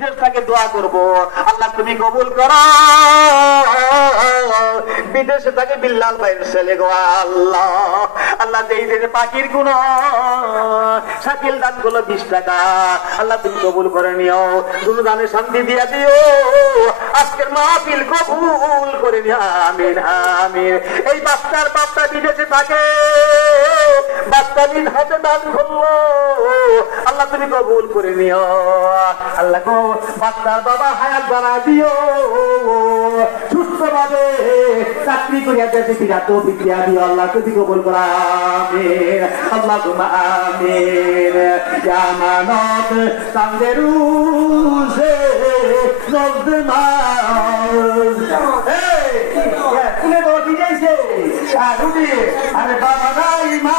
বিদেশ থেকে দোয়া করব। আল্লাহ তুমি কবুল করো। বিদেশে থাকে বিল্লাল ভাইয়ের ছেলে গো আল্লাহ। আল্লাহ যেই দেশে পাখির কোন শাকিল দানগুলো বিশ টাকা। আল্লাহ তুমি কবুল করে নিও। দুটো দানে শান্তি দিয়ে দিও। আজকের মাহফিল কবুল করে নিও। আমিন আমিন। এই বাচ্চার বাচ্চা বিদেশে থাকে। বাচ্চা হাতে দান করল আল্লাহ তুমি কবুল করে নিও। আল্লাহ গো বাচ্চার বাবা হায়াত বাড়া দিও। সুস্থ ভাবে চাকরি করিয়া ফিরা তো বিক্রিয়া দিও, আল্লাহ তুমি কবুল করা। আমিন। আল্লাহ তোমা আমিন জামানত চান্দেরু সে এই তুমি বসে যাইছে। আর রুটি, আরে বাবা নাই, মা।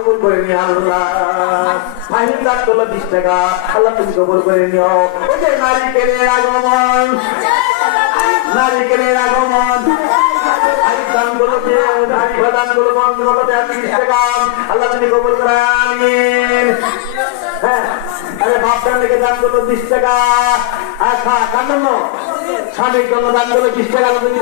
কবুল করে নি আল্লাহ। ফাইন দান বিশ টাকা, আল্লাহ তুমি কবুল করে নিও। ওই যে নারিকেলের আগমন। নারিকেলের আগমন। আল্লাহ তুমি হ্যাঁ আরে করল বিশ টাকা। স্বামীর জন্য দান করল বিশ টাকা তুমি